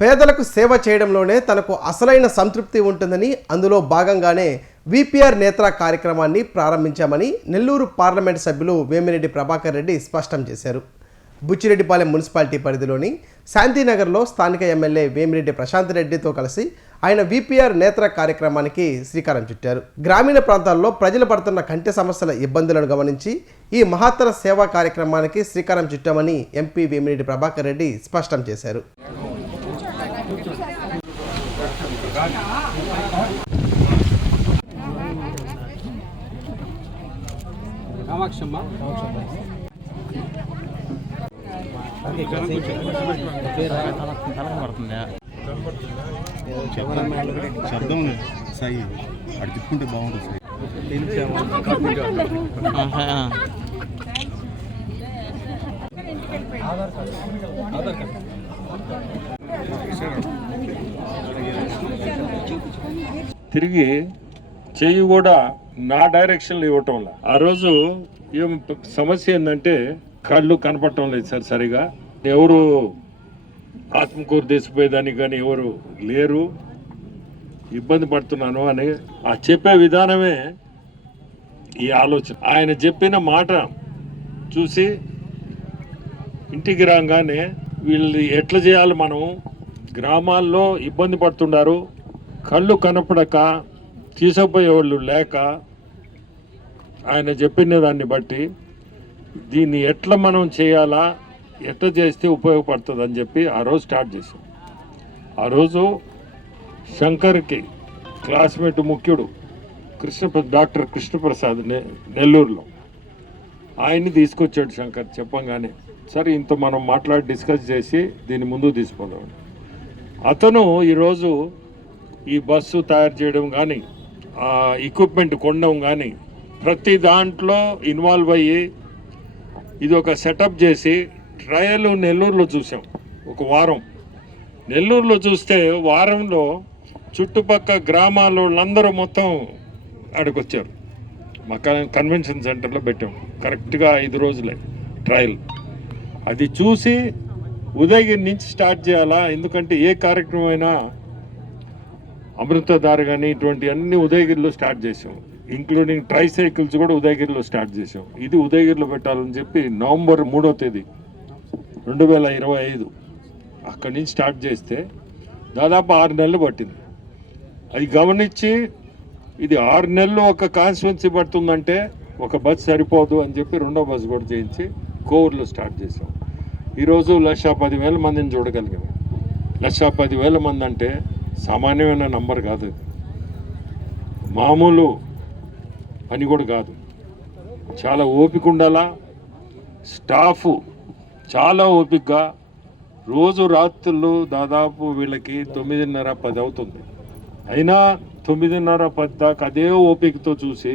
పేదలకు సేవ చేయడంలోనే తనకు అసలైన సంతృప్తి ఉంటుందని, అందులో భాగంగానే విపిఆర్ నేత్ర కార్యక్రమాన్ని ప్రారంభించామని నెల్లూరు పార్లమెంట్ సభ్యులు వేమిరెడ్డి ప్రభాకర్ రెడ్డి స్పష్టం చేశారు. బుచ్చిరెడ్డిపాలెం మున్సిపాలిటీ పరిధిలోని శాంతినగర్లో స్థానిక ఎమ్మెల్యే వేమిరెడ్డి ప్రశాంత్ రెడ్డితో కలిసి ఆయన విపిఆర్ నేత్ర కార్యక్రమానికి శ్రీకారం చుట్టారు. గ్రామీణ ప్రాంతాల్లో ప్రజలు పడుతున్న కంటి సమస్యల ఇబ్బందులను గమనించి ఈ మహత్తర సేవా కార్యక్రమానికి శ్రీకారం చుట్టామని ఎంపీ వేమిరెడ్డి ప్రభాకర్ రెడ్డి స్పష్టం చేశారు. శబ్దం సాయి అటు తిప్పుకుంటే బాగుంటుంది. తిరిగి చెయ్యి కూడా నా డైరెక్షన్లో ఇవ్వటం లేదు. ఆ రోజు ఏం సమస్య ఏంటంటే కళ్ళు కనపడటం లేదు సార్ సరిగా. ఎవరు ఆత్మకూరు తీసిపోయేదానికి కానీ ఎవరు లేరు, ఇబ్బంది పడుతున్నాను అని ఆ చెప్పే విధానమే ఈ ఆలోచన. ఆయన చెప్పిన మాట చూసి ఇంటికి రాగానే వీళ్ళు ఎట్లా చేయాలి, మనం గ్రామాల్లో ఇబ్బంది పడుతున్నారు, కళ్ళు కనపడక తీసుకుపోయేవాళ్ళు లేక ఆయన చెప్పిన దాన్ని బట్టి దీన్ని ఎట్లా మనం చేయాలా, ఎట్లా చేస్తే ఉపయోగపడుతుంది అని చెప్పి ఆ రోజు స్టార్ట్ చేసాం. ఆ రోజు శంకర్కి క్లాస్మేట్ ముఖ్యుడు డాక్టర్ కృష్ణప్రసాద్ నెల్లూరులో ఆయన్ని తీసుకొచ్చాడు శంకర్. చెప్పంగానే సరే ఇంత మనం మాట్లాడి డిస్కస్ చేసి దీన్ని ముందుకు తీసుకుపోదాం. అతను ఈరోజు ఈ బస్సు తయారు చేయడం కానీ ఎక్విప్మెంట్ కొనడం కానీ ప్రతి దాంట్లో ఇన్వాల్వ్ అయ్యి ఇది ఒక సెటప్ చేసి ట్రయల్ నెల్లూరులో చూసాం. ఒక వారం నెల్లూరులో చూస్తే వారంలో చుట్టుపక్కల గ్రామాల వాళ్ళందరూ మొత్తం అక్కడికొచ్చారు. మా కన్వెన్షన్ సెంటర్లో పెట్టాం. కరెక్ట్గా 5 రోజులే ట్రయల్. అది చూసి ఉదయగిరి నుంచి స్టార్ట్ చేయాలా, ఎందుకంటే ఏ కార్యక్రమం అయినా అమృతధార కానీ ఇటువంటి అన్ని ఉదయగిరిలో స్టార్ట్ చేసాం. ఇంక్లూడింగ్ ట్రైసైకిల్స్ కూడా ఉదయగిరిలో స్టార్ట్ చేసాం. ఇది ఉదయగిరిలో పెట్టాలని చెప్పి నవంబర్ 3వ తేదీ 2025 అక్కడి నుంచి స్టార్ట్ చేస్తే దాదాపు 6 నెలలు పట్టింది. అది గమనించి ఇది 6 నెలలు ఒక కాన్స్టిట్యున్సీ పడుతుందంటే ఒక బస్సు సరిపోదు అని చెప్పి 2వ బస్సు కూడా చేయించి కోవూరులో స్టార్ట్ చేసాం. ఈరోజు 1,10,000 మందిని చూడగలిగాం. 1,10,000 మంది అంటే సామాన్యమైన నంబర్ కాదు, మామూలు పని కూడా కాదు. చాలా ఓపిక ఉండాలా. స్టాఫ్ చాలా ఓపికగా రోజు రాత్రులు దాదాపు వీళ్ళకి 9:30-10 అవుతుంది. అయినా 9:30-10 దాకా అదే ఓపికతో చూసి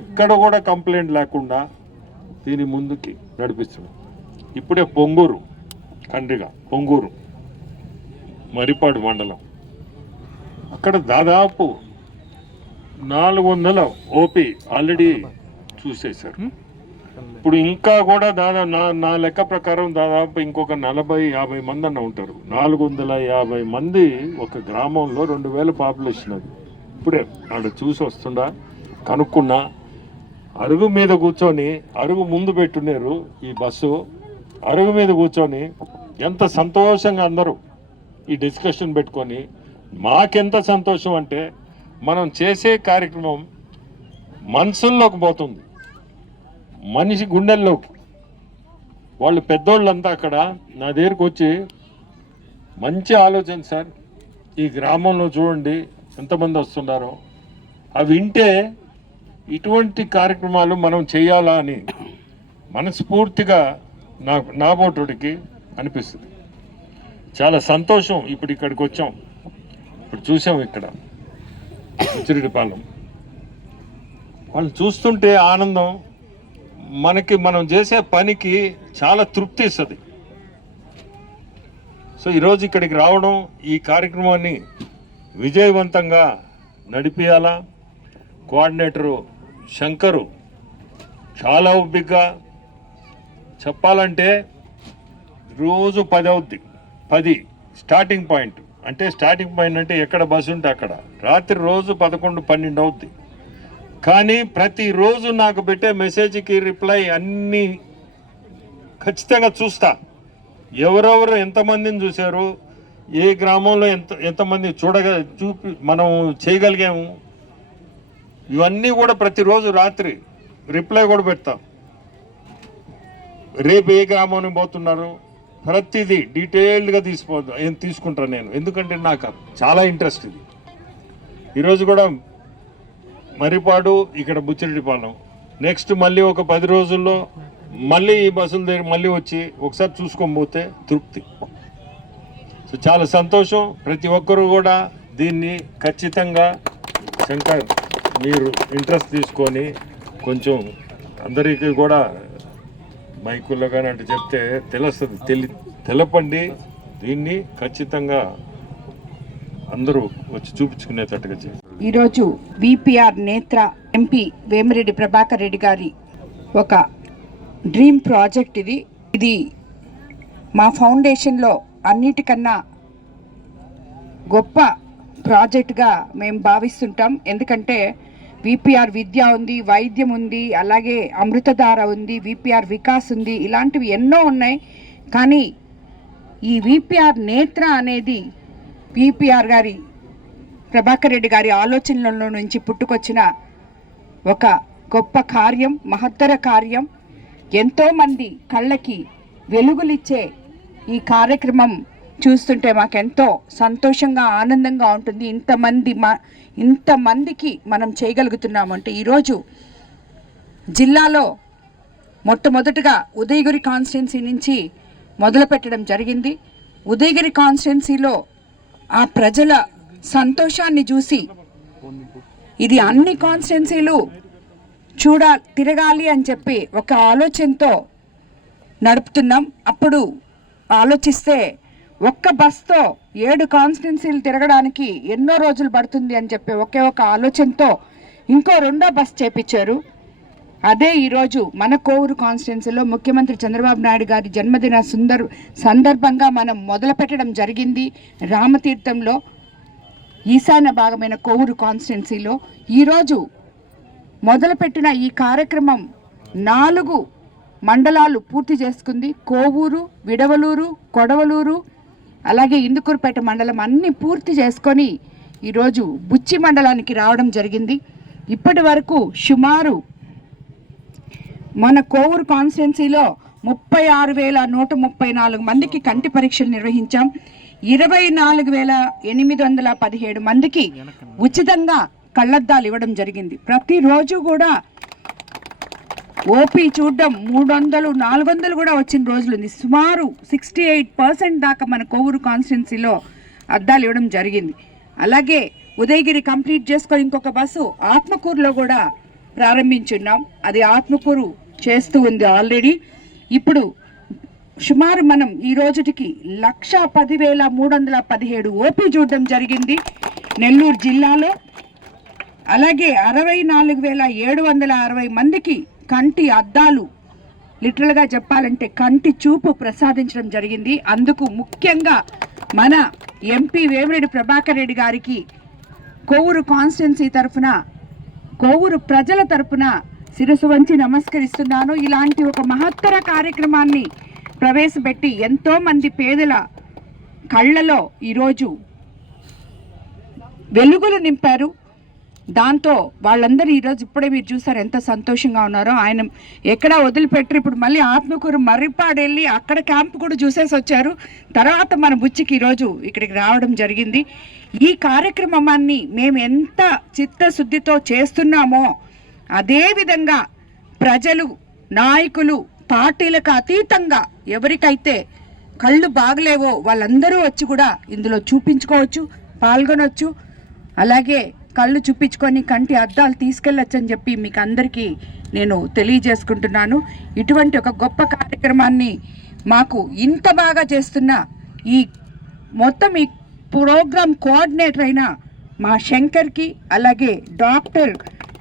ఎక్కడ కూడా కంప్లైంట్ లేకుండా దీని ముందుకి నడిపిస్తున్నాం. ఇప్పుడే పొంగూరు మరిపాడు మండలం అక్కడ దాదాపు 400 ఓపీ ఆల్రెడీ చూసేశారు. ఇప్పుడు ఇంకా కూడా దాదాపు నా లెక్క ప్రకారం దాదాపు ఇంకొక 40-50 మంది అన్న ఉంటారు. 450 మంది ఒక గ్రామంలో 2,000 పాపులేషన్. అది ఇప్పుడే ఆడ చూసి వస్తుండా కనుక్కున్నా. అరుగు మీద కూర్చొని, అరుగు ముందు పెట్టున్నారు ఈ బస్సు, అరుగు మీద కూర్చొని ఎంత సంతోషంగా అందరూ ఈ డిస్కషన్ పెట్టుకొని, మాకెంత సంతోషం అంటే మనం చేసే కార్యక్రమం మనసుల్లోకి పోతుంది, మనిషి గుండెల్లోకి. వాళ్ళు పెద్దోళ్ళంతా అక్కడ నా దగ్గరికి వచ్చి మంచి ఆలోచన సార్, ఈ గ్రామంలో చూడండి ఎంతమంది వస్తున్నారో, అవి వింటే ఇటువంటి కార్యక్రమాలు మనం చేయాలా అని మనస్ఫూర్తిగా నా బోటుడికి అనిపిస్తుంది. చాలా సంతోషం. ఇప్పుడు ఇక్కడికి వచ్చాం, ఇప్పుడు చూసాం ఇక్కడ బుచ్చిరెడ్డిపాలెం. వాళ్ళు చూస్తుంటే ఆనందం, మనం చేసే పనికి చాలా తృప్తి ఇస్తుంది. సో ఈరోజు ఇక్కడికి రావడం, ఈ కార్యక్రమాన్ని విజయవంతంగా నడిపియాలా. కోఆర్డినేటరు శంకరు చాలా ఓపికగా చెప్పాలంటే రోజు 10 అవుద్ది, 10 స్టార్టింగ్ పాయింట్ అంటే ఎక్కడ బస్సు ఉంటే అక్కడ రాత్రి రోజు 11-12 అవుద్ది. కానీ ప్రతిరోజు నాకు పెట్టే మెసేజ్కి రిప్లై అన్నీ ఖచ్చితంగా చూస్తా. ఎవరెవరు ఎంతమందిని చూశారు, ఏ గ్రామంలో ఎంతమంది మనం చేయగలిగాము, ఇవన్నీ కూడా ప్రతిరోజు రాత్రి రిప్లై కూడా పెడతాం. రేపు ఏ గ్రామానికి పోతున్నారు ప్రతిదీ డీటెయిల్డ్గా తీసుకుంటాను నేను, ఎందుకంటే నాకు చాలా ఇంట్రెస్ట్ ఇది. ఈరోజు కూడా మర్రిపాడు, ఇక్కడ బుచ్చిరెడ్డిపాలెం, నెక్స్ట్ మళ్ళీ ఒక 10 రోజుల్లో మళ్ళీ ఈ బస్సుల దగ్గర మళ్ళీ వచ్చి ఒకసారి చూసుకొని పోతే తృప్తి. సో చాలా సంతోషం. ప్రతి ఒక్కరూ కూడా దీన్ని ఖచ్చితంగా శంకర్ మీరు ఇంట్రెస్ట్ తీసుకొని కొంచెం అందరికీ కూడా మైకుల్లో కానీ అంటే చెప్తే తెలుస్తుంది, తెలపండి. దీన్ని ఖచ్చితంగా అందరూ వచ్చి చూపించుకునేటట్టుగా చేయండి. ఈరోజు విపిఆర్ నేత్ర ఎంపీ వేమిరెడ్డి ప్రభాకర్ రెడ్డి గారి ఒక డ్రీమ్ ప్రాజెక్ట్ ఇది మా ఫౌండేషన్లో అన్నిటికన్నా గొప్ప ప్రాజెక్టుగా మేము భావిస్తుంటాం. ఎందుకంటే విపిఆర్ విద్య ఉంది, వైద్యం ఉంది, అలాగే అమృతధార ఉంది, విపిఆర్ వికాస్ ఉంది, ఇలాంటివి ఎన్నో ఉన్నాయి. కానీ ఈ విపిఆర్ నేత్ర అనేది విపిఆర్ గారి ప్రభాకర్ రెడ్డి గారి ఆలోచనలలో నుంచి పుట్టుకొచ్చిన ఒక గొప్ప కార్యం, మహత్తర కార్యం. ఎంతోమంది కళ్ళకి వెలుగులిచ్చే ఈ కార్యక్రమం చూస్తుంటే మాకెంతో సంతోషంగా ఆనందంగా ఉంటుంది. ఇంతమందికి మనం చేయగలుగుతున్నామంటే ఈరోజు జిల్లాలో మొట్టమొదటిగా ఉదయగిరి కాన్స్టిట్యున్సీ నుంచి మొదలు పెట్టడం జరిగింది. ఉదయగిరి కాన్స్టిట్యున్సీలో ఆ ప్రజల సంతోషాన్ని చూసి ఇది అన్ని కాన్స్టిట్యున్సీలు తిరగాలి అని చెప్పి ఒక ఆలోచనతో నడుపుతున్నాం. అప్పుడు ఆలోచిస్తే ఒక్క బస్తో 7 కాన్స్టిట్యున్సీలు తిరగడానికి ఎన్నో రోజులు పడుతుంది అని చెప్పి ఒక ఆలోచనతో ఇంకో 2వ బస్ చేపించారు. అదే ఈరోజు మన కోవూరు కాన్స్టిట్యున్సీలో ముఖ్యమంత్రి చంద్రబాబు నాయుడు గారి జన్మదిన సందర్భంగా మనం మొదలు పెట్టడం జరిగింది. రామతీర్థంలో ఈశాన్య భాగమైన కోవూరు కాన్స్టిట్యున్సీలో ఈరోజు మొదలుపెట్టిన ఈ కార్యక్రమం 4 మండలాలు పూర్తి చేసుకుంది. కోవూరు, విడవలూరు, కొడవలూరు, అలాగే ఇందుకూరుపేట మండలం అన్నీ పూర్తి చేసుకొని ఈరోజు బుచ్చి మండలానికి రావడం జరిగింది. ఇప్పటి వరకు సుమారు మన కోవూరు కాన్స్టిట్యున్సీలో 36,134 మందికి కంటి పరీక్షలు నిర్వహించాం. 24,817 మందికి ఉచితంగా కళ్ళద్దాలు ఇవ్వడం జరిగింది. ప్రతిరోజు కూడా ఓపీ చూడడం 300, 400 కూడా వచ్చిన రోజులు ఉంది. సుమారు 68% దాకా మన కోవూరు కాన్స్టిట్యున్సీలో అద్దాలు ఇవ్వడం జరిగింది. అలాగే ఉదయగిరి కంప్లీట్ చేసుకొని ఇంకొక బస్సు ఆత్మకూరులో కూడా ప్రారంభించున్నాం. అది ఆత్మకూరు చేస్తూ ఉంది ఆల్రెడీ. ఇప్పుడు సుమారు మనం ఈ రోజుటికి 1,10,317 ఓపీ చూడడం జరిగింది నెల్లూరు జిల్లాలో. అలాగే 64,760 మందికి కంటి అద్దాలు, లిటరల్గా చెప్పాలంటే కంటి చూపు ప్రసాదించడం జరిగింది. అందుకు ముఖ్యంగా మన ఎంపీ వేమిరెడ్డి ప్రభాకర్ రెడ్డి గారికి కోవూరు కాన్స్టిట్యున్సీ తరఫున, కోవూరు ప్రజల తరఫున శిరస్సు వంచి నమస్కరిస్తున్నాను. ఇలాంటి ఒక మహత్తర కార్యక్రమాన్ని ప్రవేశపెట్టి ఎంతోమంది పేదల కళ్ళలో ఈరోజు వెలుగులు నింపారు. దాంతో వాళ్ళందరూ ఈరోజు ఇప్పుడే మీరు చూసారు ఎంత సంతోషంగా ఉన్నారో. ఆయన ఎక్కడా వదిలిపెట్టరు. ఇప్పుడు మళ్ళీ ఆత్మకూరు మర్రిపాడు వెళ్ళి అక్కడ క్యాంప్ కూడా చూసేసి వచ్చారు. తర్వాత మన బుచ్చికి ఈరోజు ఇక్కడికి రావడం జరిగింది. ఈ కార్యక్రమాన్ని మేము ఎంత చిత్తశుద్ధితో చేస్తున్నామో అదేవిధంగా ప్రజలు, నాయకులు, పార్టీలకు అతీతంగా ఎవరికైతే కళ్ళు బాగలేవో వాళ్ళందరూ వచ్చి కూడా ఇందులో చూపించుకోవచ్చు, పాల్గొనవచ్చు. అలాగే కళ్ళు చూపించుకొని కంటి అద్దాలు తీసుకెళ్ళొచ్చు అని చెప్పి మీకు అందరికీ నేను తెలియజేసుకుంటున్నాను. ఇటువంటి ఒక గొప్ప కార్యక్రమాన్ని మాకు ఇంత బాగా చేస్తున్న ఈ మొత్తం ఈ ప్రోగ్రామ్ కోఆర్డినేటర్ అయిన మా శంకర్కి, అలాగే డాక్టర్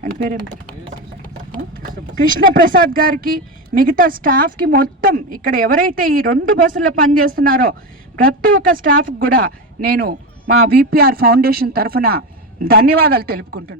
అని పేరేంటి కృష్ణప్రసాద్ గారికి, మిగతా స్టాఫ్కి, మొత్తం ఇక్కడ ఎవరైతే ఈ 2 బస్సుల్లో పనిచేస్తున్నారో ప్రతి ఒక్క స్టాఫ్ కూడా నేను మా విపిఆర్ ఫౌండేషన్ తరఫున ధన్యవాదాలు తెలుపుకుంటున్నాను.